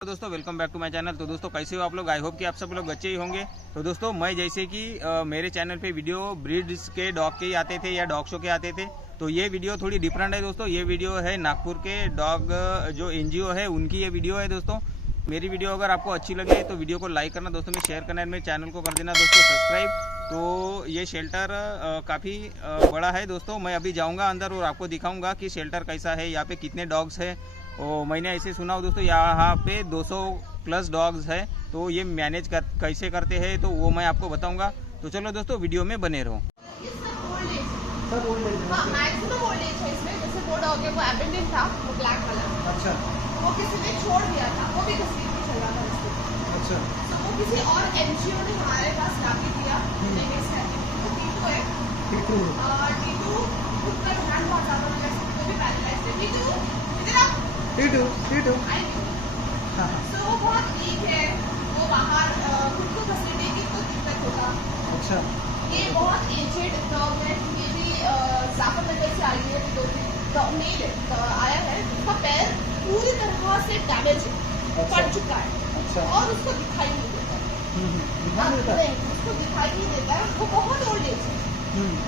दोस्तों welcome back to my channel. तो दोस्तों कैसे हो आप लोग? आई होप कि आप सब लोग अच्छे ही होंगे। तो दोस्तों मैं जैसे कि मेरे चैनल पे वीडियो ब्रीड्स के डॉग के ही आते थे या डॉग शो के आते थे, तो ये वीडियो थोड़ी डिफरेंट है दोस्तों। ये वीडियो है नागपुर के डॉग जो एनजीओ है उनकी ये वीडियो है दोस्तों। मेरी वीडियो अगर आपको अच्छी लगे तो वीडियो को लाइक करना दोस्तों में, शेयर करना, मेरे चैनल को कर देना दोस्तों सब्सक्राइब। तो ये शेल्टर काफ़ी बड़ा है दोस्तों। मैं अभी जाऊँगा अंदर और आपको दिखाऊँगा कि शेल्टर कैसा है, यहाँ पे कितने डॉग्स है। मैंने ऐसे सुना हो दोस्तों यहाँ पे 200 प्लस डॉग्स है, तो ये मैनेज कैसे करते हैं तो वो मैं आपको बताऊंगा। तो चलो दोस्तों वीडियो में बने रहो। सब ओल्ड एज हाँ, मैक्सिमम ओल्ड एज है इसमें। जैसे वो डॉग है वो एबेंडन था, वो ब्लैक कलर। अच्छा वो किसी ने छोड़ दिया था, वो भी किसी ने चल रहा था उसको। अच्छा तो वो किसी और एनजीओ ने हमारे पास लाके दिया। तो टीटू है, टीटू टीटू खुद का ध्यान बहुत ज्यादा हो गया, वो भी पैरालाइज्ड है। टीटू इधर आ। टीटू टीटू आई हाँ सो वो बहुत वीक है, वो बाहर खुद को घसीटने की तो दिक्कत होगा। अच्छा ये बहुत एजेड डॉग है, ये भी जाफर नगर से आई है। मेल आया है, उसका पैर पूरी तरह से डैमेज पड़ चुका है। अच्छा और उसको दिखाई नहीं देता दिखाई देता है। नहीं, उसको दिखाई नहीं देता है। वो बहुत ओल्ड एज है,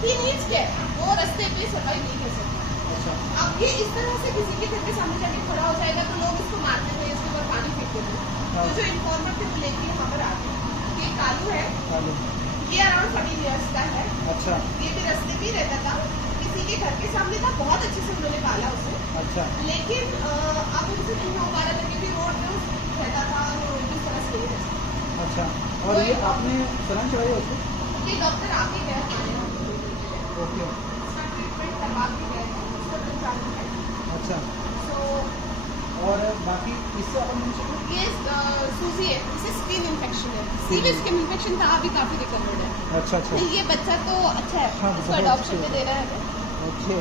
ही नीड्स केयर। वो रास्ते पे सर्वाइव नहीं कर सकता। अच्छा अब ये इस तरह से किसी के घर के सामने जाके खड़ा हो जाएगा तो लोग इसको मारते थे, इसके ऊपर पानी फेंकते थे। तो जो इन्फॉर्मर थे वो लेके यहाँ पर आते हैं। ये कालू है, हेलो ये अराउंड 30 ईयर्स का है। अच्छा ये भी रास्ते पे ही रहता था, किसी के घर के सामने था। बहुत अच्छे से उन्होंने पाला उसे, अच्छा लेकिन अब उनसे नहीं हो पा रहा था क्योंकि रोड पे रहता था और इस तरह से नहीं रह सकता। अच्छा और ये आपने सलाम चलाई है उसको? ये डॉक्टर आप ही गए हमारे यहाँ, ओके उसका ट्रीटमेंट करवा के गए थे, उसका तो चालू है। अच्छा सो और बाकी इससे अपन मुझे ये सूजी है, इसे स्किन इन्फेक्शन है, सीवियर स्किन इन्फेक्शन था, अभी काफी रिकवर्ड है। अच्छा अच्छा ये बच्चा तो अच्छा है, हाँ, इसको बहुत अडॉप्शन अच्छे में दे रहा है। ओके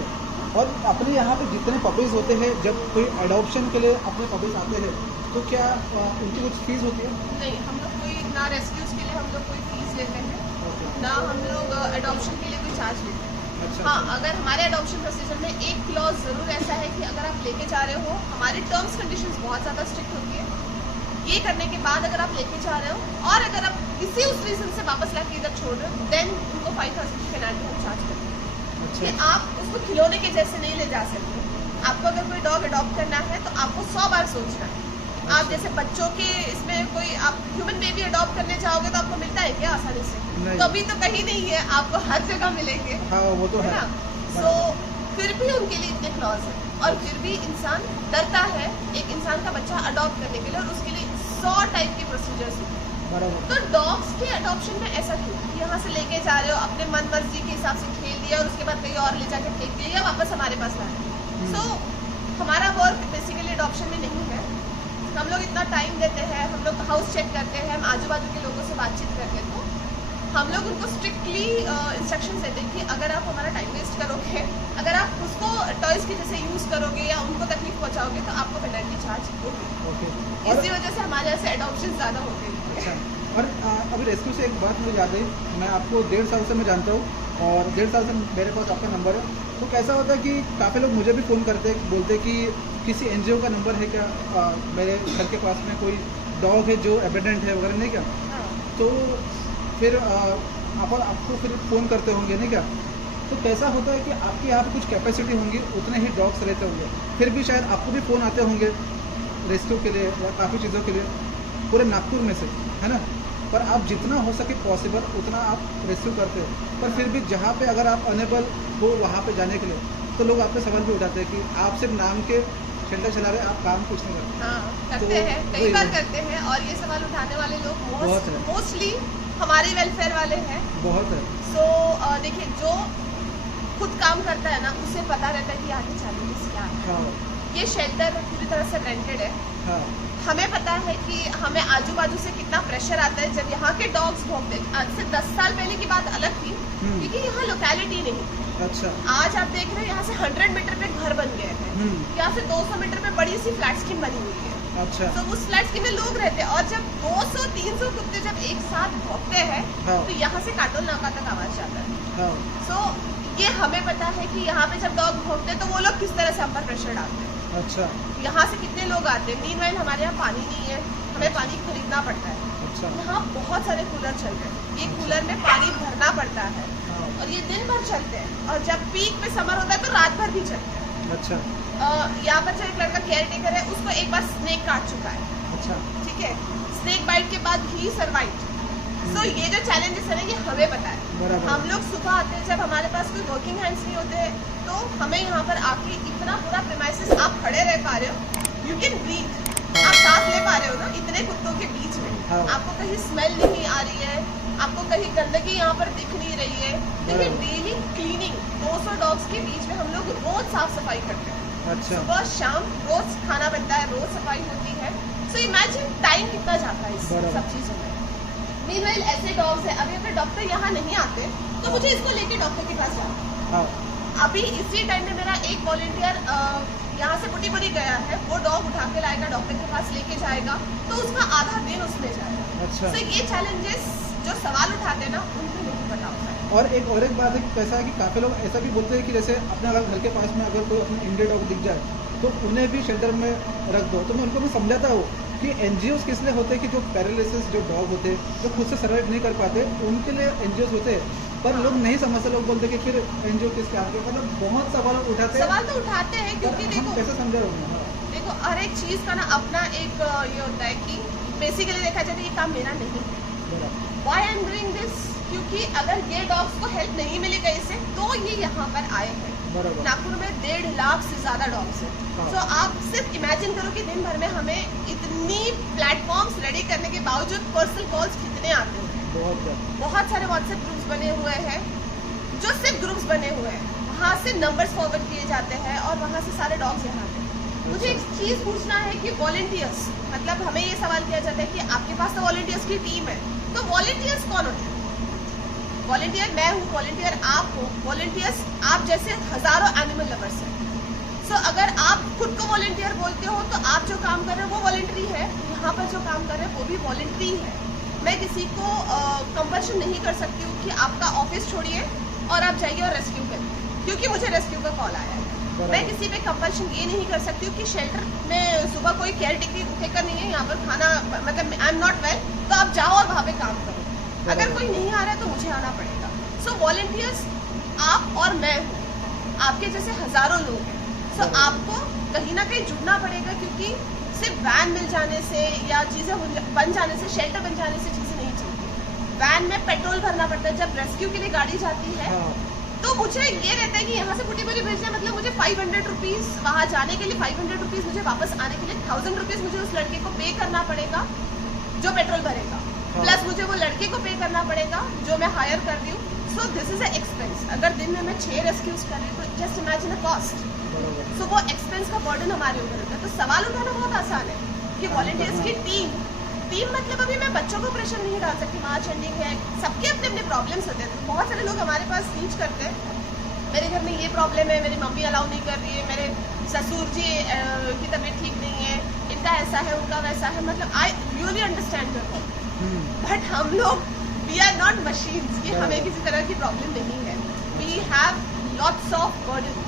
और अपने यहाँ पे जितने पपीज होते हैं, जब कोई अडॉप्शन के लिए अपने पपीज आते हैं तो क्या उनकी कुछ फीस होती है? नहीं, हम लोग कोई ना रेस्क्यूज के लिए हम लोग कोई फीस लेते हैं, ओके ना हम लोग अडॉप्शन के लिए कोई चार्ज लेते हैं। अच्छा हाँ, अगर हमारे अडॉप्शन प्रोसीजर में एक क्लॉज जरूर ऐसा है कि अगर आप लेके जा रहे हो, हमारी टर्म्स कंडीशंस बहुत ज़्यादा स्ट्रिक्ट होती है। ये करने के बाद अगर आप लेके जा रहे हो और अगर आप किसी उस रीजन से वापस लाके इधर छोड़ रहे हो, देन उनको 5000 की पेनल्टी हम चार्ज करते हैं। कि अच्छा आप उसको खिलौने के जैसे नहीं ले जा सकते। आपको अगर कोई डॉग अडॉप्ट करना है तो आपको 100 बार सोचना है। आप जैसे बच्चों के इसमें कोई आप ह्यूमन बेबी अडॉप्ट करने जाओगे तो आपको मिलता है क्या आसानी से? नहीं। कभी तो कहीं नहीं है, आपको हर जगह मिलेंगे, हाँ वो तो है है ना। सो फिर भी उनके लिए इतने क्लॉज है और फिर भी इंसान डरता है एक इंसान का बच्चा अडॉप्ट करने के लिए, और उसके लिए 100 टाइप के प्रोसीजर्स हैं। बराबर तो डॉग्स के अडॉप्शन में ऐसा क्यों? यहाँ से लेके जा रहे हो, अपने मन मर्जी के हिसाब से खेल दिया और उसके बाद कहीं और ले जाके फेंक दिया या वापस हमारे पास लाए। सो हमारा वर्क बेसिकली अडॉप्शन में नहीं है। हम लोग इतना टाइम देते हैं, हम लोग हाउस चेक करते हैं, हम आजू बाजू के लोगों से बातचीत करते हैं, तो हम लोग उनको स्ट्रिक्टली इंस्ट्रक्शन देते हैं कि अगर आप हमारा टाइम वेस्ट करोगे, अगर आप उसको टॉयज की जैसे यूज़ करोगे या उनको तकलीफ पहुँचाओगे तो आपको पेनल्टी चार्ज होगी। ओके इसी वजह से हमारे यहाँ से अडॉप्शन ज़्यादा हो गई है। अच्छा और अभी रेस्क्यू से एक बात मुझे याद आई। मैं आपको 1.5 साल से मैं जानता हूँ और 1.5 साल से मेरे पास आपका नंबर है। तो कैसा होता है कि काफ़ी लोग मुझे भी फ़ोन करते हैं, बोलते हैं कि किसी एनजीओ का नंबर है क्या, मेरे घर के पास में कोई डॉग है जो एबेंडेंट है वगैरह, नहीं क्या? हाँ। तो फिर आपको फिर फ़ोन करते होंगे, नहीं क्या? तो कैसा होता है कि आपके यहाँ पे कुछ कैपेसिटी होंगी, उतने ही डॉग्स रहते होंगे, फिर भी शायद आपको भी फ़ोन आते होंगे रेस्क्यू के लिए या काफ़ी चीज़ों के लिए पूरे नागपुर में से, है ना? पर आप जितना हो सके पॉसिबल उतना आप रेस्क्यू करते हो, पर फिर भी जहाँ पे अगर आप अनेबल हो वहाँ पे जाने के लिए, तो लोग आपसे सवाल भी उठाते हैं कि आप सिर्फ नाम के शेल्टर चला रहे, आप काम कुछ नहीं करते। हाँ, करते तो हैं, कई वही बार है। करते हैं, और ये सवाल उठाने वाले लोग बहुत है। मोस्टली हमारे वेलफेयर वाले हैं। बहुत है सो देखिए, जो खुद काम करता है ना, उसे पता रहता है कि आगे चैलेंजेस क्या है। हाँ ये शेल्टर पूरी तरह से रेंटेड है। हाँ हमें पता है कि हमें आजू बाजू से कितना प्रेशर आता है जब यहाँ के डॉग्स भौंकते हैं। आज से 10 साल पहले की बात अलग थी, क्योंकि यहाँ लोकेलिटी नहीं। अच्छा आज आप देख रहे हैं यहाँ से 100 मीटर पे घर बन गए हैं, यहाँ से 200 मीटर पे बड़ी सी फ्लैट स्कीम बनी हुई है। अच्छा तो उस फ्लैट स्कीम में लोग रहते हैं, और जब 200-300 कुत्ते जब एक साथ भौंकते हैं हाँ। तो यहाँ से काटोल नाका तक आवाज जाता है। हाँ सो ये हमें पता है कि यहाँ पे जब डॉग भौंकते हैं तो वो लोग किस तरह से हम पर प्रेशर डालते हैं। अच्छा यहाँ से कितने लोग आते हैं। मीनवाइल हमारे यहाँ पानी नहीं है, हमें पानी खरीदना पड़ता है। अच्छा यहाँ बहुत सारे कूलर चल रहे हैं, ये कूलर में पानी भरना पड़ता है हाँ और ये दिन भर चलते हैं, और जब पीक में समर होता है तो रात भर भी चलते हैं। अच्छा यहाँ पर जो एक लड़का केयर टेकर है, उसको एक बार स्नेक काट चुका है, अच्छा ठीक है, स्नेक बाइट के बाद ही सर्वाइव। सो ये जो चैलेंजेस है ना, ये हमें पता है। बराबर। हम लोग सुबह आते हैं, जब हमारे पास कोई वर्किंग हैंड्स नहीं होते हैं, तो हमें यहाँ पर आके इतना पूरा प्रेमाइसिस आप खड़े रह पा रहे हो, यू कैन ब्रीथ, आप सांस ले पा रहे हो ना इतने कुत्तों के बीच में। हाँ। आपको कहीं स्मेल नहीं आ रही है, आपको कहीं गंदगी यहाँ पर दिख नहीं रही है। देखिए बराबर। डेली क्लीनिंग 200 डॉग्स के बीच में हम लोग रोज साफ सफाई करते हैं। अच्छा सुबह शाम रोज खाना बनता है, रोज सफाई होती है। सो इमेजिन टाइम कितना जाता है इस बराबर। सब चीजों में। मीनवाइल ऐसे डॉग्स है, अभी अगर डॉक्टर यहाँ नहीं आते तो मुझे इसको लेके डॉक्टर के पास जाना है। हाँ अभी इसी टाइम में मेरा एक वॉलेंटियर यहाँ से बुटीबरी गया है, वो डॉग उठा के लाएगा, डॉक्टर के पास लेके जाएगा, तो उसका आधा दिन उसमें जाएगा। अच्छा तो ये चैलेंजेस जो सवाल उठाते हैं ना, उनको नहीं पता होता है। और एक बात है कि कैसा है कि काफ़ी लोग ऐसा भी बोलते हैं कि जैसे अपने अगर घर के पास में अगर कोई अपना इंडियन डॉग दिख जाए तो उन्हें भी शेल्टर में रख दो। तो मैं उनको भी समझाता हूँ कि NGOs किस लिए होते हैं, कि जो पैरालिसिस जो डॉग होते हैं, जो खुद से सर्वाइव नहीं कर पाते, उनके लिए NGOs होते हैं। पर लोग नहीं समझते, लोग बोलते हैं कि फिर NGO किसके आगे, मतलब बहुत सवाल उठाते हैं। सवाल तो उठाते हैं, क्योंकि हम देखो कैसे समझा रहे हैं। देखो हर एक चीज का ना अपना एक ये होता है कि बेसिकली देखा जाए तो ये काम मेरा नहीं है। Why I'm doing this? क्योंकि अगर ये डॉग्स को हेल्प नहीं मिलेगा इससे, तो ये यहाँ पर आए हैं। बराबर। नागपुर में 1.5 लाख से ज्यादा डॉग्स हैं। हाँ। तो आप सिर्फ इमेजिन करो कि दिन भर में हमें इतनी प्लेटफॉर्म्स रेडी करने के बावजूद पर्सनल कॉल्स कितने आते हैं। बहुत सारे व्हाट्सएप ग्रुप्स बने हुए हैं, जो सिर्फ ग्रुप्स बने हुए हैं, वहाँ से नंबर्स फॉरवर्ड किए जाते हैं और वहाँ से सारे डॉग्स यहाँ आते हैं। मुझे एक चीज पूछना है कि वॉलंटियर्स, मतलब हमें ये सवाल किया जाता है कि आपके पास तो वॉलंटियर्स की टीम है, तो वॉलंटियर्स कौन होते हैं? वॉलंटियर मैं हूँ, वॉलंटियर आप हो, वॉलंटियर्स आप जैसे हजारों एनिमल लवर्स हैं। सो अगर आप खुद को वॉलंटियर बोलते हो तो आप जो काम कर रहे हो वो वॉलंटरी है, यहाँ पर जो काम कर रहे हैं वो भी वॉलंटरी है। मैं किसी को कंपल्शन नहीं कर सकती हूँ कि आपका ऑफिस छोड़िए और आप जाइए और रेस्क्यू करिए, क्योंकि मुझे रेस्क्यू का कॉल आया है। मैं किसी पे कंपल्शन ये नहीं कर सकती हूँ कि शेल्टर में सुबह कोई केयर टेकर नहीं है, यहाँ पर खाना मतलब आई एम नॉट वेल, तो आप जाओ और वहाँ पे काम करो। अगर कोई नहीं आ रहा है तो मुझे आना पड़ेगा। सो वॉलंटियर्स आप और मैं हूँ, आपके जैसे हजारों लोग हैं। सो आपको कहीं ना कहीं जुड़ना पड़ेगा, क्योंकि सिर्फ वैन मिल जाने से या चीज़ें बन जाने से, शेल्टर बन जाने से चीज़ें नहीं चलती। वैन में पेट्रोल भरना पड़ता है, जब रेस्क्यू के लिए गाड़ी जाती है तो मुझे ये रहता है कि यहाँ से बुटीबरी भेजना मतलब मुझे 500 रुपीज़ वहाँ जाने के लिए, 500 रुपीज़ मुझे वापस आने के लिए 1000 रुपीज़ मुझे उस लड़के को पे करना पड़ेगा जो पेट्रोल भरेगा, प्लस मुझे वो लड़के को पे करना पड़ेगा जो मैं हायर कर रही हूँ। So this is a expense. अगर दिन में मैं 6 रेस्क्यूज कर रही हूँ तो जस्ट इमेजिन अ कॉस्ट। सो वो एक्सपेंस का बर्डन हमारे ऊपर होता है। तो सवाल उठाना बहुत आसान है कि वॉलंटियर्स की टीम मतलब अभी मैं बच्चों को प्रेशर नहीं डाल सकती, मार्च एंडिंग है, सबके अपने अपने प्रॉब्लम्स होते हैं। बहुत सारे लोग हमारे पास रीच करते हैं, मेरे घर में ये प्रॉब्लम है, मेरी मम्मी अलाउ नहीं कर रही है, मेरे ससुर जी की तबीयत ठीक नहीं है, इनका ऐसा है, उनका वैसा है। मतलब I really understand your problem, but हम लोग वी आर नॉट मशीन्स कि हमें किसी तरह की प्रॉब्लम नहीं है। We have lots of burden.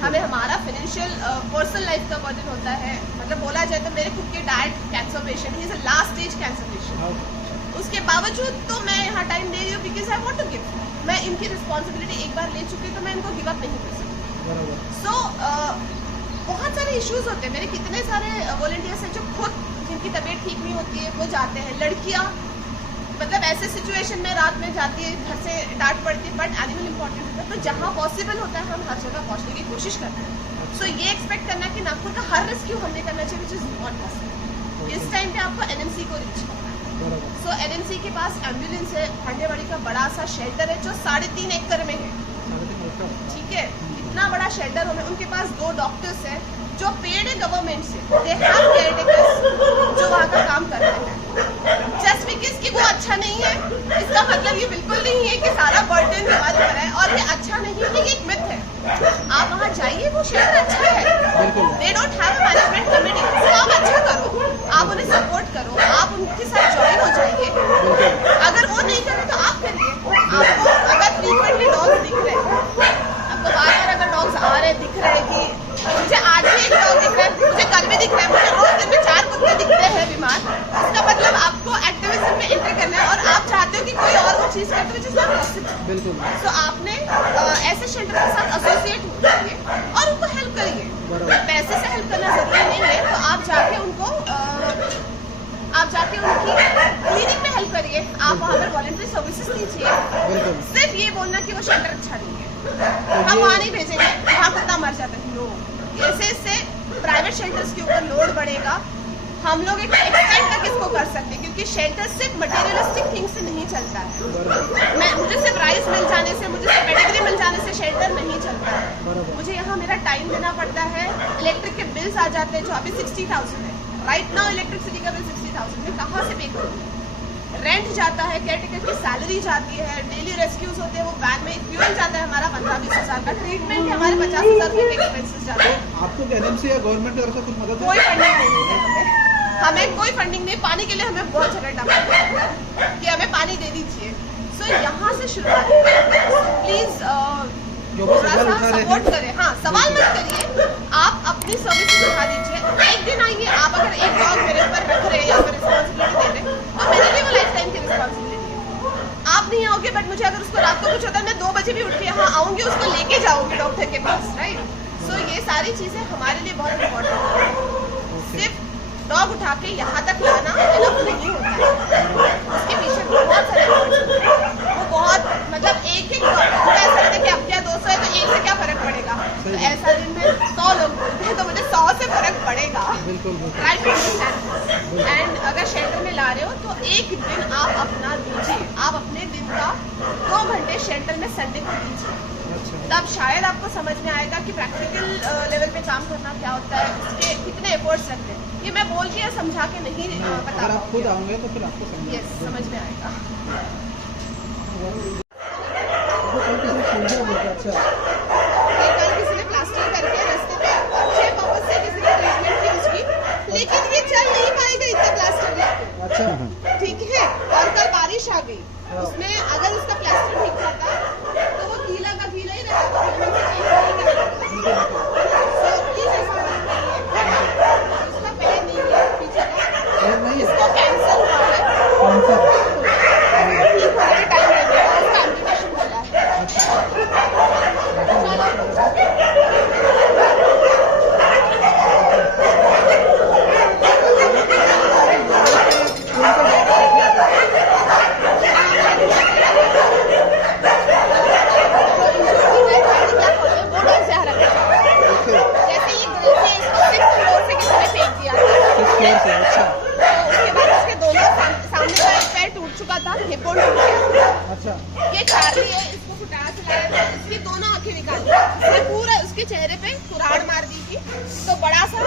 हमें हमारा फाइनेंशियल पर्सनल लाइफ का बर्डन होता है। मतलब बोला जाए तो मेरे खुद के dad cancer patient, he is a last stage cancer patient. उसके बावजूद तो मैं यहाँ टाइम दे रही हूँ because I want to give. मैं इनकी रिस्पॉन्सिबिलिटी एक बार ले चुकी तो मैं इनको गिव अप नहीं कर सकती। सो बहुत सारे इश्यूज होते हैं। मेरे कितने सारे वॉलंटियर्स हैं जो खुद जिनकी तबीयत ठीक नहीं होती है वो जाते हैं। लड़कियाँ मतलब ऐसे सिचुएशन में रात में जाती है, घर से डांट पड़ती है, बट एनिमल इम्पोर्टेंट होता है। तो जहाँ पॉसिबल होता है हम हर जगह पहुँचने की कोशिश करते हैं। सो ये एक्सपेक्ट करना कि नागपुर का हर रेस्क्यू हमने करना चाहिए, विच इज नॉट पॉसिबल। इस टाइम पे आपको NMC को रीच करना है। सो NMC के पास एम्बुलेंस है, भांडेवाड़ी का बड़ा सा शेल्टर है जो 3.5 एकड़ में है, ठीक है। इतना बड़ा शेल्टर होने, उनके पास 2 डॉक्टर्स हैं जो पेड है गवर्नमेंट से, दे हैव केयरटेकर्स जो वहाँ का काम कर रहे हैं। जस्ट बिकॉज कि वो अच्छा नहीं है इसका मतलब ये बिल्कुल नहीं है कि सारा बर्डन हमारे ऊपर है। और ये अच्छा नहीं है, ये एक मिथ है। आप वहाँ जाइए, वो शेल्टर अच्छा है, they don't have a management committee, तो आप अच्छा करो, आप उन्हें सपोर्ट करो, आप उनके साथ ज्वाइन हो जाइए। अगर वो नहीं करे तो आप करिए। आपको अगर फ्रीक्वेंटली डॉग्स दिख रहे हैं, आपको बार बार अगर डॉग्स आ रहे दिख रहे हैं कि मुझे आज भी एक डॉग दिख रहा है, चीज करते विच इज नॉट पॉसिबल। बिल्कुल। तो आपने ऐसे शेल्टर के साथ एसोसिएट होइए और उनको हेल्प करिए। बराबर। पैसे से हेल्प करना जरूरी नहीं है, तो आप जाके उनकी क्लीनिंग में हेल्प करिए, आप वहाँ पर वॉलंटरी सर्विसेज दीजिए। बिल्कुल। सिर्फ ये बोलना कि वो शेल्टर अच्छा नहीं है, हम वहाँ नहीं भेजेंगे, वहाँ कुत्ता मर जाता है, नो। ऐसे इससे प्राइवेट शेल्टर्स के ऊपर लोड बढ़ेगा। हम लोग एक एक्सटेंड तक इसको कर सकते हैं, क्योंकि शेल्टर सिर्फ मटेरियलिस्टिक थिंग से नहीं चलता है। मुझे सिर्फ राइस मिल जाने से, मुझे सिर्फ पेडिग्री मिल जाने से शेल्टर नहीं चलता है। मुझे यहाँ मेरा टाइम देना पड़ता है, इलेक्ट्रिक के बिल्स आ जाते हैं जो अभी 60,000 है। राइट नाउ इलेक्ट्रिसिटी का बिल 60,000 में कहाँ से पे करूँगी? रेंट जाता है, केयरटेकर की सैलरी जाती है, डेली रेस्क्यूज होते हैं, वो वैन में फ्यूल जाता है हमारा 15-20 हज़ार का, ट्रीटमेंट है हमारे 50,000 रुपये के एक्सपेंसेस जाते हैं। आपको एनएमसी या गवर्नमेंट की तरफ से कुछ मदद है? कोई फंडिंग नहीं है हमें कोई फंडिंग नहीं। पानी के लिए हमें बहुत जगह डालना है कि हमें पानी दे दीजिए। सो यहाँ से शुरुआत प्लीज जो भी थोड़ा सवाल सा उठा रहे सपोर्ट हैं। करें। हाँ, सवाल मत करिए, आप अपनी सर्विस दिखा दीजिए। एक दिन आइए, आप अगर एक डॉग मेरे ऊपर रख रहे हैं या फिर रिस्पॉन्सिबिलिटी दे रहे हैं, तो मेरे लिए वो लाइफ टाइम की रिस्पॉन्सिबिलिटी है। आप नहीं आओगे, बट मुझे अगर उसको रात को कुछ होता है, मैं 2 बजे भी उठ के यहाँ आऊंगी, उसको लेके जाऊंगी डॉक्टर के पास, राइट। सो ये सारी चीजें हमारे लिए बहुत इंपॉर्टेंट है। सिर्फ डॉग उठा के यहाँ तक लाना इनफ नहीं होता है, उसके पीछे बहुत सारे efforts होते हैं। वो बहुत मतलब एक कह सकते हैं कि अब क्या 200 है तो एक से क्या फर्क पड़ेगा, तो ऐसा दिन में 100 लोग बोलते हैं तो मुझे 100 से फर्क पड़ेगा। बिल्कुल। राइट, एंड अगर शेल्टर में ला रहे हो तो एक दिन आप अपना दीजिए, आप अपने दिन का 2 घंटे शेल्टर में संडे को दीजिए। अच्छा। तब शायद आपको समझ में आएगा कि प्रैक्टिकल लेवल पे काम करना क्या होता है, उसके कितने एफर्ट्स लगते हैं। ये मैं बोल के या समझा के नहीं बता अगर आप खुद आओगे तो फिर आपको यस समझ में आएगा। अच्छा। ये कल किसी ने प्लास्टर करके रास्ते पे अच्छे पर्पस से किसी ने ट्रीटमेंट की उसकी, लेकिन ये चल नहीं पाएगा इतना प्लास्टर लेके। अच्छा। ठीक है, और कल बारिश आ गई, उसमें अगर उसका प्लास्टर ठीक जाता तो वो गीला का गीला ही रहेगा, तो प्लीज ऐसा मत करिए। उसका पैर नहीं है पीछे का, इसको कैंसर हुआ है, ठीक होने में टाइम लगेगा, उसका एम्पुटेशन बोला है। अच्छा। ये चार्ली है, इसको फुटाया चलाया था, इसकी दोनों आंखें निकाली, इसने पूरा उसके चेहरे पे कुराड़ मार दी थी, तो बड़ा सा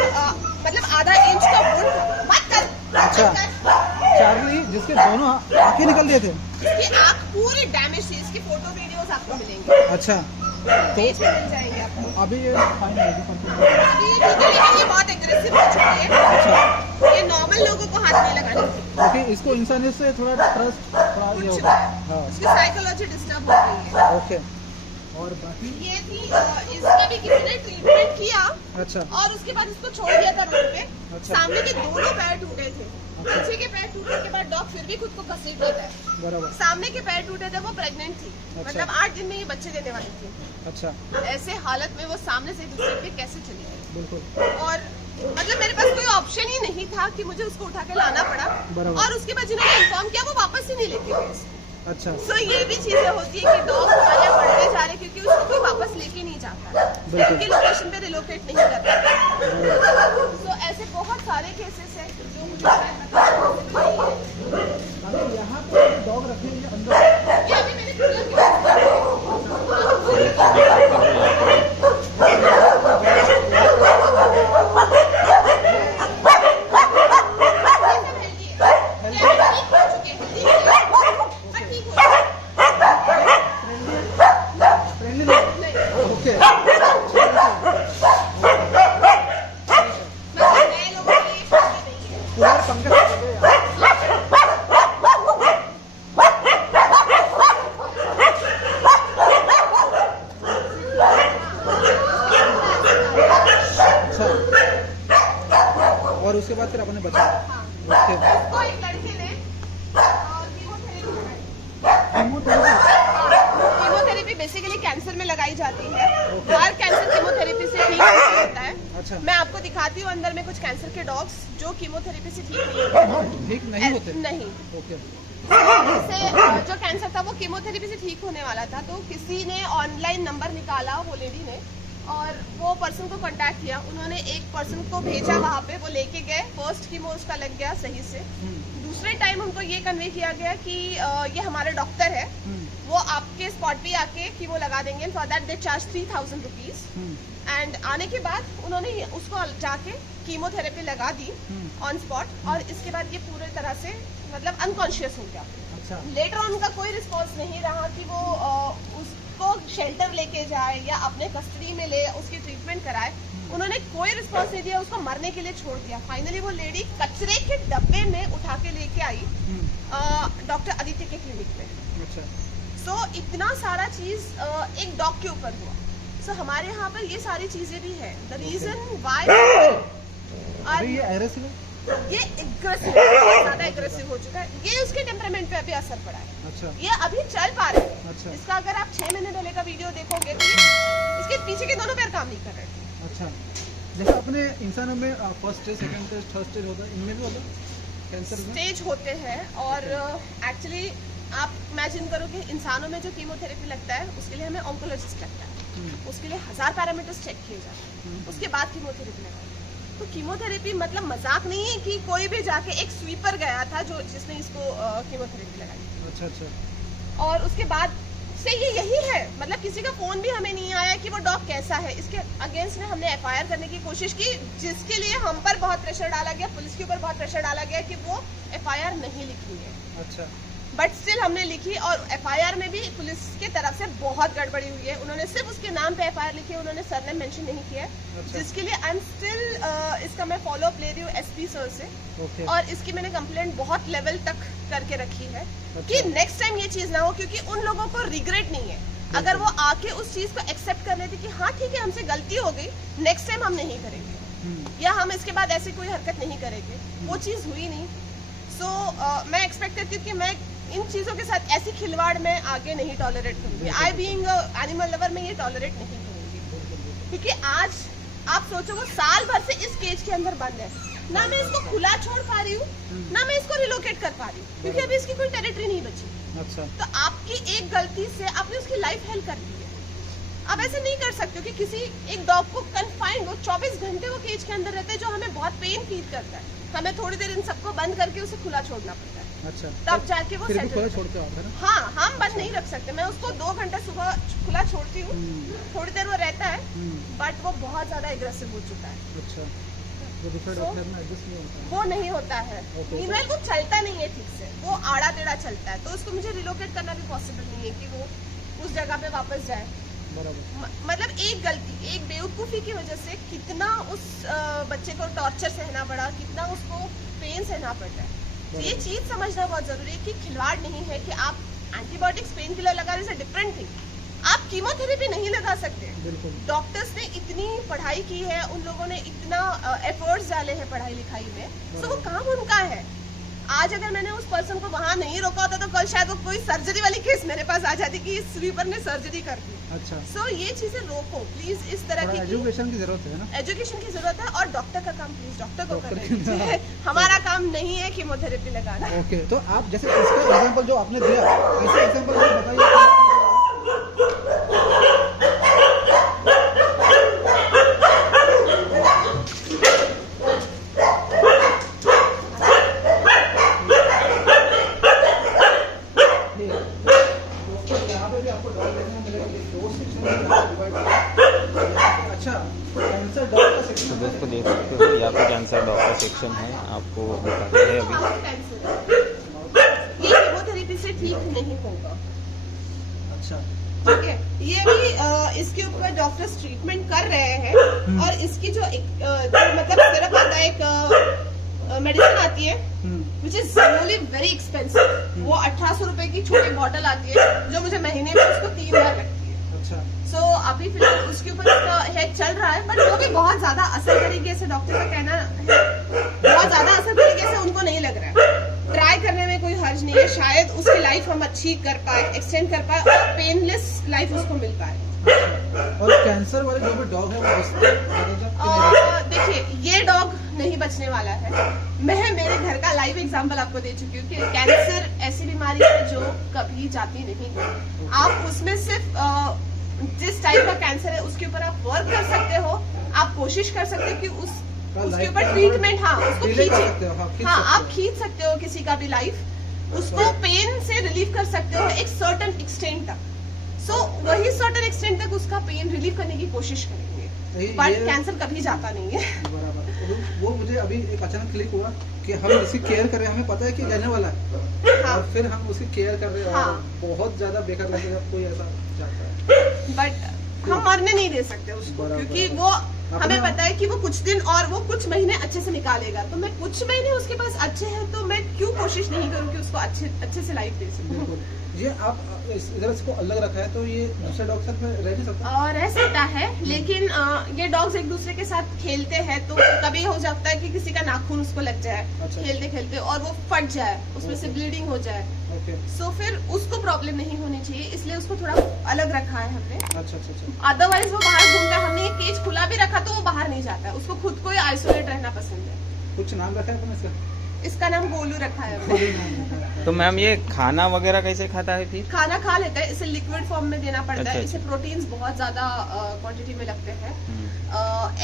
मतलब आधा इंच का वुंड। मत कर। अच्छा। चार्ली जिसके दोनों आंखें निकल दिए थे, इसकी आंख पूरी डैमेज थी, इसकी फोटो वीडियोस आपको मिलेंगे, अच्छा। पेज पे मिल जाएंगे आपको। अभी ये फाइन है, अभी ठीक है, लेकिन ये बहुत एग्रेसिव हो चुकी है, अच्छा। ये नॉर्मल लोगों को हाथ नहीं लगानी चाहिए, क्योंकि इसको इंसानियत से थोड़ा ट्रस्ट थोड़ा ये उठ होगा। चुका है, हाँ। उसकी साइकोलॉजी डिस्टर्ब हो गई है। ओके। और बाकी ये थी इसका भी किसी ने ट्रीटमेंट किया, अच्छा। और उसके बाद इसको छोड़ दिया था रोड पे। अच्छा। सामने के दोनों पैर टूटे थे, पीछे के पैर टूटने के बाद डॉग फिर भी खुद को घसीट लेता है। बराबर। सामने के पैर टूटे थे, वो प्रेग्नेंट थी, अच्छा। मतलब 8 दिन में ये बच्चे देने वाली थी। अच्छा। ऐसे हालत में वो सामने से दूसरे पे कैसे चली गई? बिल्कुल। और मतलब मेरे पास कोई ऑप्शन ही नहीं था कि मुझे उसको उठा के लाना पड़ा, बराबर। और उसके बाद जिन्होंने इन्फॉर्म किया वो वापस ही नहीं लेके गए इसको। अच्छा। सो ये भी चीजें होती है कि डॉग हमारे यहाँ बढ़ते जा रहे हैं, क्योंकि उसको कोई वापस लेके नहीं जाता, बिल्कुल। उनकी लोकेशन पे रिलोकेट नहीं करता। सो ऐसे बहुत सारे केसेस हैं जो मुझे शायद बता सकते हैं। अगर यहाँ पे डॉग रखे हैं अंदर, ये अभी मैंने कूलर के पास ओके। नए लोगों के लिए कूलर पंखा अच्छा, मैं आपको दिखाती हूँ अंदर में कुछ कैंसर के डॉग्स जो कीमोथेरेपी से ठीक नहीं होते। ठीक नहीं होते? नहीं। ओके। जैसे जो कैंसर था वो कीमोथेरेपी से ठीक होने वाला था, तो किसी ने ऑनलाइन नंबर निकाला, वो लेडी ने, और वो पर्सन को कांटेक्ट किया। उन्होंने एक पर्सन को भेजा वहाँ पे, वो लेके गए, फर्स्ट कीमो उसका लग गया सही से। दूसरे टाइम उनको ये कन्वे किया गया कि ये हमारे डॉक्टर है, वो आपके स्पॉट पे आके कीमो लगा देंगे। For that they charge 3000 rupees. And आने के बाद उन्होंने उसको जाके कीमोथेरेपी लगा दी ऑन स्पॉट, और इसके बाद ये पूरी तरह से मतलब अनकॉन्शियस हो गया। अच्छा। लेटर ऑन उनका कोई रिस्पॉन्स नहीं रहा कि वो उसको शेल्टर लेके जाए या अपने कस्टडी में ले, उसकी ट्रीटमेंट कराए। उन्होंने कोई रिस्पॉन्स नहीं दिया, उसको मरने के लिए छोड़ दिया। फाइनली वो लेडी कचरे के डब्बे में उठा के लेके आई डॉक्टर आदित्य के क्लिनिक में। अच्छा। सो इतना सारा चीज एक डॉग के ऊपर हुआ। सो हमारे यहाँ पर ये सारी चीजें भी है। द रीजन वाई ये एग्रेसिव है? ये एग्रेसिव, ज्यादा एग्रेसिव हो चुका है। ये उसके टेम्परामेंट पे अभी असर पड़ा है। अच्छा। ये अभी चल पा रहे हैं। अच्छा। इसका अगर आप 6 महीने पहले का वीडियो देखोगे तो इसके पीछे के दोनों पैर काम नहीं कर रहे। अच्छा। जैसे अपने इंसानों में first stage, second stage, third stage होता है, इनमें भी होता है कैंसर में? स्टेज होते हैं, और एक्चुअली आप इमेजिन करो कि इंसानों में जो कीमोथेरेपी लगता है उसके लिए हमें ऑन्कोलॉजिस्ट लगता है, उसके लिए 1000 पैरामीटर्स चेक किए जाते हैं, उसके बाद कीमोथेरेपी लगाते हैं। तो कीमोथेरेपी मतलब मजाक नहीं है कि कोई भी जाके, एक स्वीपर गया था जो जिसने इसको कीमोथेरेपी लगाई। अच्छा अच्छा। और उसके बाद से ये यही है, मतलब किसी का फोन भी हमें नहीं आया कि वो डॉग कैसा है। इसके अगेंस्ट में हमने एफआईआर करने की कोशिश की, जिसके लिए हम पर बहुत प्रेशर डाला गया, पुलिस के ऊपर बहुत प्रेशर डाला गया कि वो एफआईआर नहीं लिखी है। अच्छा। बट स्टिल हमने लिखी, और एफआईआर में भी पुलिस की तरफ से बहुत गड़बड़ी हुई है। उन्होंने सिर्फ उसके नाम पे एफआईआर लिखी है, उन्होंने सरनेम मेंशन नहीं किया। अच्छा। जिसके लिए आई एम स्टिल इसका मैं फॉलो अप ले रही हूँ एसपी सर से। ओके। और इसकी मैंने कंप्लेंट बहुत लेवल तक करके रखी है। अच्छा। कि नेक्स्ट टाइम ये चीज ना हो, क्योंकि उन लोगों को रिग्रेट नहीं है। अगर वो आके उस चीज को एक्सेप्ट कर लेते कि हाँ ठीक है हमसे गलती हो गई, नेक्स्ट टाइम हम नहीं करेंगे, या हम इसके बाद ऐसी कोई हरकत नहीं करेंगे, वो चीज हुई नहीं। सो मैं एक्सपेक्ट करती हूँ कि मैं इन चीजों के साथ ऐसी खिलवाड़ में आगे नहीं टॉलरेट करूंगी। आई बीइंग एनिमल लवर में ये टॉलरेट नहीं करूंगी, क्योंकि आज आप सोचो वो साल भर से इस केज के अंदर बंद है, ना मैं इसको खुला छोड़ पा रही हूँ, ना मैं इसको रिलोकेट कर पा रही हूँ, क्योंकि अभी इसकी कोई टेरिटरी नहीं बची। अच्छा। तो आपकी एक गलती से आपने उसकी लाइफ हेल कर दी है। आप ऐसे नहीं कर सकते हो कि किसी एक डॉग को कन्फाइंड, वो 24 घंटे वो केज के अंदर रहते हैं, जो हमें बहुत पेन फील करता है। हमें थोड़ी देर इन सबको बंद करके उसे खुला छोड़ना पड़ता है। अच्छा। तब जाके वो फिर भी settle खुला होता है। छोड़ते हो आप, है ना? हाँ, हम बंद नहीं रख सकते। मैं उसको 2 घंटे सुबह खुला छोड़ती हूँ, थोड़ी देर वो रहता है, बट वो बहुत ज्यादा एग्रेसिव हो चुका है। अच्छा। वो दूसरा डॉक्टर में एडजस्ट नहीं होता है? वो नहीं होता है। मीनवाइल वो चलता नहीं है ठीक से, वो आड़ा टेढ़ा चलता है, तो उसको मुझे रिलोकेट करना भी पॉसिबल नहीं है कि वो उस जगह पे वापस जाए। बराबर। मतलब एक गलती, एक बेवकूफ़ी की वजह से कितना उस बच्चे को टॉर्चर सहना पड़ा, कितना उसको पेन सहना पड़ता है। तो ये चीज़ समझना बहुत ज़रूरी है कि खिलवाड़ नहीं है कि आप एंटीबायोटिक्स, पेन किलर लगा रहे, डिफरेंट थिंग। आप कीमोथेरेपी नहीं लगा सकते। बिल्कुल। डॉक्टर्स ने इतनी पढ़ाई की है, उन लोगों ने इतना एफर्ट्स डाले हैं पढ़ाई लिखाई में, तो वो काम उनका है। आज अगर मैंने उस पर्सन को वहाँ नहीं रोका होता तो कल शायद वो कोई सर्जरी वाली केस मेरे पास आ जाती कि इस स्वीपर ने सर्जरी कर दी। अच्छा। सो ये चीजें रोको प्लीज, इस तरह की एजुकेशन की जरूरत है ना? एजुकेशन की जरूरत है, और डॉक्टर का काम प्लीज डॉक्टर को करना चाहिए। हमारा काम नहीं है कीमोथेरेपी लगाना। ओके। तो आप जैसे इसका एग्जांपल जो आपने दिया, ऐसे एग्जांपल मुझे बताइए। तो दोस्तों देख सकते हो यहाँ पे कैंसर डॉग का सेक्शन है, आपको दिखाते हैं अभी। ये कीमोथेरेपी से ठीक नहीं होगा। अच्छा। ठीक है, ये भी इसके ऊपर डॉक्टर्स ट्रीटमेंट कर रहे हैं, और इसकी जो मतलब सिर्फ आता है, एक मेडिसिन आती है which is generally very expensive. वो 1800 रुपए की छोटी बॉटल आती है, जो मुझे महीने में उसको 3 बार लगती है। अच्छा। सो अभी फिलहाल उसके ऊपर इसका हेड चल रहा है, बट वो भी बहुत ज्यादा असर तरीके से, डॉक्टर का कहना है बहुत ज्यादा असर तरीके से उनको नहीं लग रहा है। ट्राई करने में कोई हर्ज नहीं है, शायद उसकी लाइफ हम अच्छी कर पाए, एक्सटेंड कर पाए, और पेनलेस लाइफ उसको मिल पाए। और कैंसर वाले जो भी डॉग है वो बचते देखिए ये डॉग नहीं बचने वाला है। मैं मेरे घर का लाइव एग्जांपल आपको दे चुकी हूँ कि कैंसर ऐसी बीमारी है जो कभी जाती नहीं है। आप उसमें सिर्फ जिस टाइप का कैंसर है उसके ऊपर आप वर्क कर सकते हो, आप कोशिश कर सकते हो कि उसके ऊपर ट्रीटमेंट, हाँ उसको खींचे, हाँ आप खींच सकते हो किसी का भी लाइफ, उसको पेन से रिलीव कर सकते हो एक सर्टेन एक्सटेंट तक। सो वही सर्टेन एक्सटेंट तक उसका पेन रिलीव करने की कोशिश करेंगे, बट कैंसर कभी जाता नहीं है। बराबर, वो मुझे अभी एक अचानक क्लिक हुआ कि हम इसकी केयर कर रहे हैं, हमें पता है कि रहने वाला है, हाँ। और फिर हम उसकी केयर कर रहे हैं, हाँ। और बहुत ज्यादा बेकार लगेगा कोई ऐसा जाता है, बट हम मरने नहीं दे सकते उसको, क्योंकि वो हमें पता है कि वो कुछ दिन और वो कुछ महीने अच्छे से निकालेगा। तो मैं कुछ महीने उसके पास अच्छे हैं तो मैं क्यों कोशिश नहीं करूं कि उसको अच्छे से लाइफ दे सकूं। ये आप इधर इसको अलग रखा है तो ये दूसरे डॉग साथ में रह नहीं सकता? रह सकता है, लेकिन ये डॉग्स एक दूसरे के साथ खेलते हैं तो कभी हो जाता है कि किसी का नाखून उसको लग जाए, अच्छा। खेलते खेलते और वो फट जाए, उसमें से ब्लीडिंग हो जाए, सो फिर उसको प्रॉब्लम नहीं होनी चाहिए, इसलिए उसको थोड़ा अलग रखा है हमने। अच्छा। अदरवाइज वो बाहर घूमता है, हमने केज खुला भी रखा तो वो बाहर नहीं जाता है, उसको खुद को ही आइसोलेट रहना पसंद है। कुछ नाम रखा है इसका नाम गोलू रखा है हमने। तो मैम ये खाना वगैरह कैसे खाता है फिर? खाना खा लेता है, इसे लिक्विड फॉर्म में देना पड़ता है, इसे प्रोटीन्स बहुत ज्यादा क्वांटिटी में लगते हैं।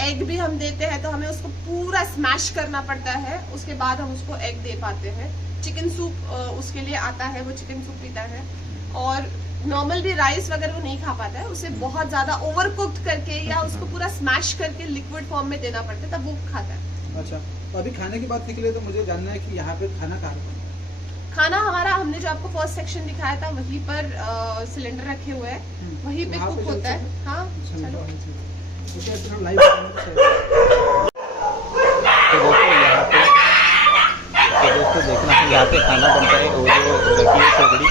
एग भी हम देते हैं तो हमें उसको पूरा स्मैश करना पड़ता है, उसके बाद हम उसको एग दे पाते हैं। चिकन सूप उसके लिए आता है, वो चिकन सूप पीता है, और नॉर्मल भी राइस वगैरह वो नहीं खा पाता है, उसे बहुत ज्यादा ओवर कुक्ड करके या उसको पूरा स्मैश करके लिक्विड फॉर्म में देना पड़ता है, तब वो खाता है। अच्छा, तो अभी खाने की बात निकले तो मुझे जानना है कि यहाँ पे खाना कहाँ है? खाना हमारा, हमने जो आपको फर्स्ट सेक्शन दिखाया था वहीं पर सिलेंडर रखे हुए हैं, वहीं पे कुक होता है। हाँ चलो। तो दोस्तों यहाँ पे खाना बनता है, और जो रखी है सगड़ी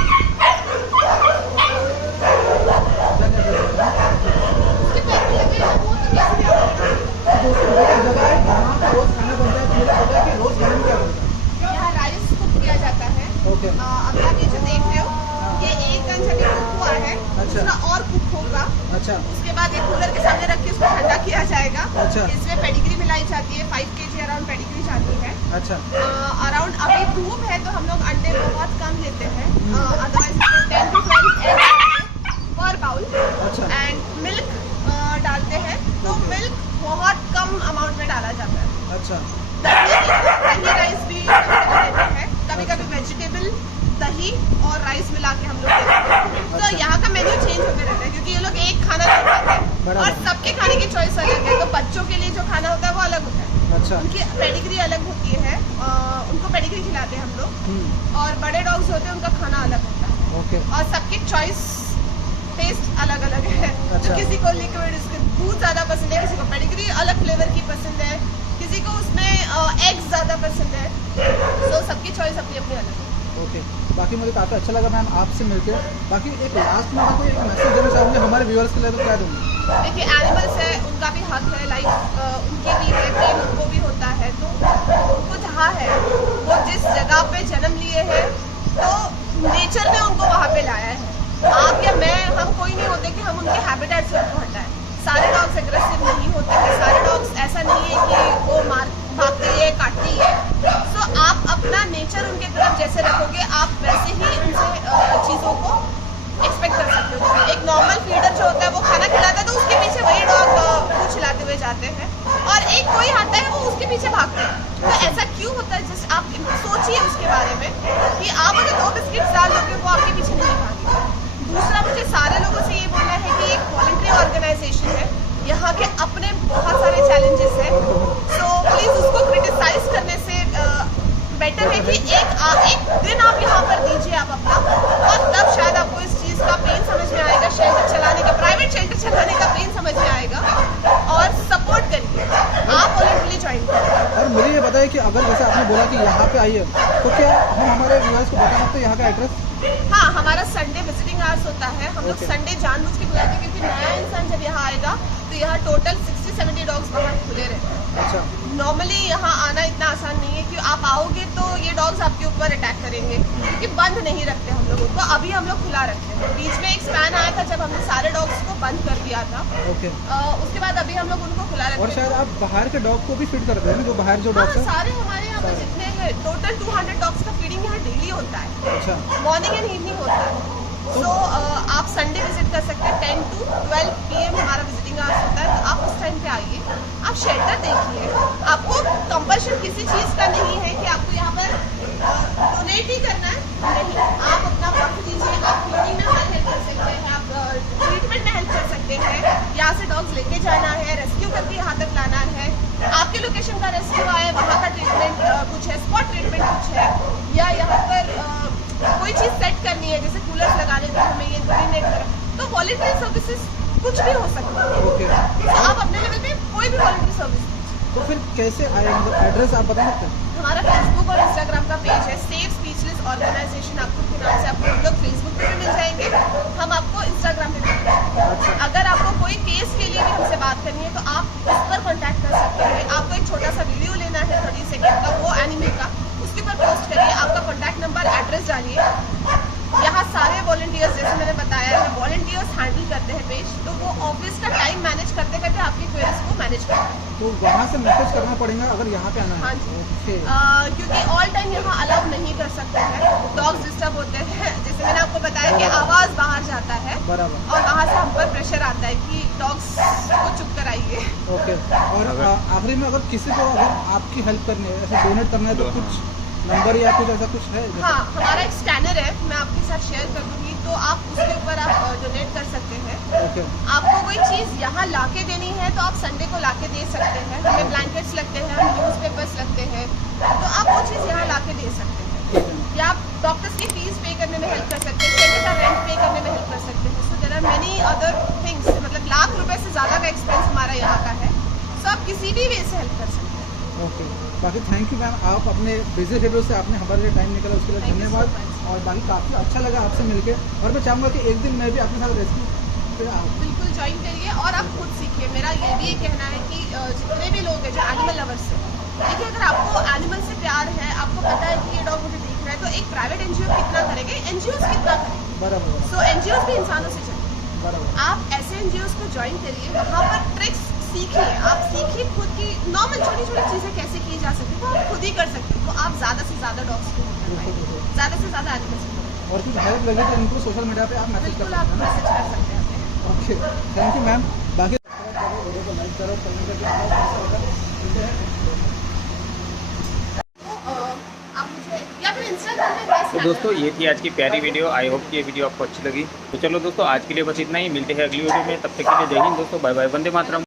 यहाँ राइस कुक किया जाता है। अब आप ये जो देख रहे हो ये एक गन जगह कुक हुआ है, दूसरा और कुक होगा। अच्छा। उसके बाद एक कूलर के सामने रख के उसको ठंडा किया जाएगा। अच्छा। इसमें पेडिग्री मिलाई जाती है, 5 kg अराउंड पेडिग्री जाती है। अच्छा। अराउंड अभी धूप है तो हम लोग अंडे बहुत कम लेते हैं, अदरवाइज 10 to 12 एग पर बाउल। अच्छा। एंड मिल्क डालते हैं तो मिल्क बहुत कम अमाउंट में डाला जाता है। अच्छा। दही राइस भी देते हैं, कभी कभी वेजिटेबल दही और राइस मिला के हम लोग देते हैं। तो यहाँ का मेन्यू चेंज होते रहता है क्योंकि ये लोग एक खाना नहीं खाते हैं और सबके खाने की चॉइस अलग है। तो बच्चों के लिए जो खाना होता है वो अलग होता है। अच्छा। उनकी पेडिग्री अलग होती है, उनको पेडिग्री खिलाते हैं हम लोग, और बड़े डॉग्स होते हैं उनका खाना अलग होता है। और सबकी चॉइस टेस्ट अलग अलग है। अच्छा। तो किसी को लिक्विड दूध ज्यादा पसंद है, किसी को पेडिग्री अलग फ्लेवर की पसंद है, किसी को उसमें एग्स ज्यादा पसंद है। तो सबकी चॉइस अपनी अपनी अलग है। ओके, बाकी मुझे काफ़ी अच्छा लगा मैम आपसे मिलकर। बाकी एक लास्ट में आपको एक मैसेज देना चाहूँगी हमारे व्यूअर्स के लिए, तो क्या दूँगी? देखिए एनिमल्स है, उनका भी हक है, लाइफ उनकी भी है, प्रेम उनको भी होता है। तो उनको जहाँ है वो जिस जगह पे जन्म लिए हैं तो नेचर ने उनको वहाँ पे लाया है। आप या मैं, हम कोई नहीं होते कि हम उनके हैबिटेट से उनको हटाएं। सारे डॉग्स एग्रेसिव नहीं होते हैं, सारे डॉग्स ऐसा नहीं है कि वो भागती है, काटती है। सो आप अपना नेचर उनके तरफ जैसे रखोगे आप वैसे ही उनसे चीज़ों को एक्सपेक्ट कर सकते हो। एक नॉर्मल फीडर जो होता है वो खाना खिलाता है तो उसके पीछे वही डॉग कुछ खिलाते हुए जाते हैं, और एक कोई आता है वो उसके पीछे भागते हैं। तो ऐसा क्यों होता है? जस्ट आप सोचिए उसके बारे में कि आप अगर 2 बिस्किट डाल दोगे वो आपके पीछे नहीं भागेगा। दूसरा, मुझे सारे लोगों से ये बोलना है कि एक वॉलंटरी ऑर्गेनाइजेशन है, यहाँ के अपने बहुत सारे चैलेंजेस हैं। सो प्लीज़ उसको क्रिटिसाइज करने से बेटर है कि एक दिन आप यहाँ पर दीजिए आप अपना, और तब शायद आपको इस चीज़ का पेन समझ में आएगा, शेल्टर चलाने का, प्राइवेट शेल्टर चलाने का पेन समझ में आएगा, और सपोर्ट करिए, आप वॉलंटरी ज्वाइन करें। और मुझे ये बताइए कि अगर जैसे आपने बोला कि यहाँ पे आइए, तो क्या हम हमारे व्यूअर्स को बता सकते हैं यहाँ का एड्रेस? हाँ, हमारा संडे विजिटिंग आवर्स होता है। हम लोग संडे जानबूझ के बुलाते हैं क्योंकि नया इंसान जब यहाँ आएगा तो यहाँ टोटल 60-70 डॉग्स बाहर खुले रहते हैं। अच्छा। नॉर्मली यहाँ आना इतना आसान नहीं है कि आप आओगे तो ये डॉग्स आपके ऊपर अटैक करेंगे, क्योंकि बंद नहीं रखते हम लोग उनको, अभी हम लोग खुला रखते हैं। बीच में एक स्पैन आया था जब हमने सारे डॉग्स को बंद कर दिया था, ओके। उसके बाद अभी हम लोग उनको खुला रखते हैं। और शायद आप बाहर के डॉग को भी फीड करते हैं ना, जो बाहर जो हाँ, डॉग्स हैं? सारे हमारे यहाँ पर जितने हैं टोटल 200 डॉग्स का फीडिंग यहाँ डेली होता है, अच्छा। मॉर्निंग एंड इवनिंग होता है। सो आप संडे विजिट कर सकते हैं, 10 to 12 PM हमारा विजिटिंग आवर्स होता है, तो आप उस टाइम पे आइए, आप शेल्टर देखिए। आपको कंपल्शन किसी चीज़ का नहीं है कि आपको यहाँ पर डोनेट ही करना है, नहीं, आप अपना वक्त दीजिए, आप फीडिंग में हमारी हेल्प कर सकते हैं, आप ट्रीटमेंट में हेल्प कर सकते हैं, यहाँ से डॉग्स लेके जाना है, रेस्क्यू करके यहाँ तक लाना है, आपके लोकेशन का रेस्क्यू आए, वहाँ का ट्रीटमेंट कुछ है, स्पॉट ट्रीटमेंट कुछ है, या यहाँ पर कोई चीज़ सेट करनी है, जैसे कूलर्स लगाने थे हमें, ये डोनेट कर, तो वॉलंटरी सर्विसेज कुछ भी हो सकता है। ओके। तो आप अपने लेवल पे कोई भी वॉलंटरी सर्विस। तो फिर कैसे आए, मतलब एड्रेस आप बता सकते हैं? हमारा फेसबुक और इंस्टाग्राम का पेज है सेफ स्पीचलेस ऑर्गेनाइजेशन, आपको के नाम से आपको हम लोग फेसबुक पे भी मिल जाएंगे, हम आपको इंस्टाग्राम पे भी मिल जाएंगे। अच्छा। अगर आपको कोई केस के लिए भी हमसे बात करनी है तो आप उस पर कॉन्टैक्ट कर सकते हैं। आपको एक छोटा सा वीडियो लेना है 30 सेकेंड का, वो एनिमल का, उसके ऊपर पोस्ट करिए, आपका कॉन्टैक्ट नंबर, एड्रेस डालिए। यहाँ सारे वॉलंटियर्स, जैसे मैंने बताया है, वॉलंटियर्स हैंडल करते हैं पेज, तो वो ऑफिस का टाइम मैनेज करते करते आपकी क्वेरीज को मैनेज करते हैं। तो वहाँ से मैसेज करना पड़ेगा अगर यहाँ पे आना है? हाँ जी। ओके। क्योंकि ऑल टाइम यहाँ अलाउ नहीं कर सकते हैं, डॉग्स डिस्टर्ब होते हैं, जैसे मैंने आपको बताया कि आवाज़ बाहर जाता है बराबर। और वहाँ से हम पर प्रेशर आता है कि डॉग्स को चुप कराइए। ओके। और आखिरी में अगर किसी को अगर आपकी हेल्प करनी है, ऐसे डोनेट करना है, तो कुछ नंबर या कुछ ऐसा कुछ है? हाँ, हमारा एक स्कैनर है, मैं आपके साथ शेयर कर दूंगी, तो आप उसके ऊपर आप डोनेट कर सकते हैं। ओके। आपको कोई चीज़ यहाँ लाके देनी है तो आप संडे को लाके दे सकते हैं, हमें ब्लैंकेट्स लगते हैं, हम न्यूज़पेपर्स लगते हैं, तो आप वो चीज़ यहाँ लाके दे सकते हैं। ठीक है। या आप डॉक्टर्स की फीस पे करने में हेल्प कर सकते हैं, शेल्टर का रेंट पे करने में हेल्प कर सकते हैं। So there are many other things, मतलब लाख रुपए से ज़्यादा का एक्सपेंस हमारा यहाँ का है, सो आप किसी भी वे से हेल्प कर सकते हैं। ओके। बाकी थैंक यू मैम, आप अपने बिजी शेड्यूल से आपने हमारे लिए टाइम निकाला, उसके लिए Thank you so धन्यवाद। much. और बाकी काफ़ी अच्छा लगा आपसे मिलके, और मैं चाहूँगा कि एक दिन मैं भी आपके साथ रेस्क्यू पे आऊँ। बिल्कुल ज्वाइन करिए और आप खुद सीखिए। मेरा ये भी कहना है कि जितने भी लोग हैं जो एनिमल लवर्स हैं, देखिए अगर आपको एनिमल से प्यार है, आपको पता है कि ये डॉग मुझे देख रहा है, तो एक प्राइवेट NGO कितना करेंगे, NGOs कितना करेंगे। बराबर। सो NGOs भी इंसानों से चलेंगे। बराबर। आप ऐसे NGOs को ज्वाइन करिए, वहाँ पर ट्रिक्स सीखिए, आप सीखिए खुद की नॉर्मल छोटी छोटी चीज़ें कैसे की जा सकती है, वो आप खुद ही कर सकते हैं, तो आप ज़्यादा से ज़्यादा डॉग्स को कर पाएंगे, ज़्यादा से ज़्यादा एनिमल्स को। और कुछ हेल्प लगे तो इनको सोशल मीडिया पे आप मैसेज कर बिल्कुल सकते आप हैं ना? मैसेज कर सकते हैं। ओके। Thank you ma'am. बाकी वीडियो को लाइक करो, कमेंट करके आप मुझे या फिर इंस्टाग्राम पे मैसेज तो दोस्तों ये थी आज की प्यारी वीडियो। आई होप कि ये वीडियो आपको अच्छी लगी। तो चलो दोस्तों आज के लिए बस इतना ही, मिलते हैं अगली वीडियो में, तब तक के लिए जय हिंद दोस्तों, बाय बाय, वंदे मातरम।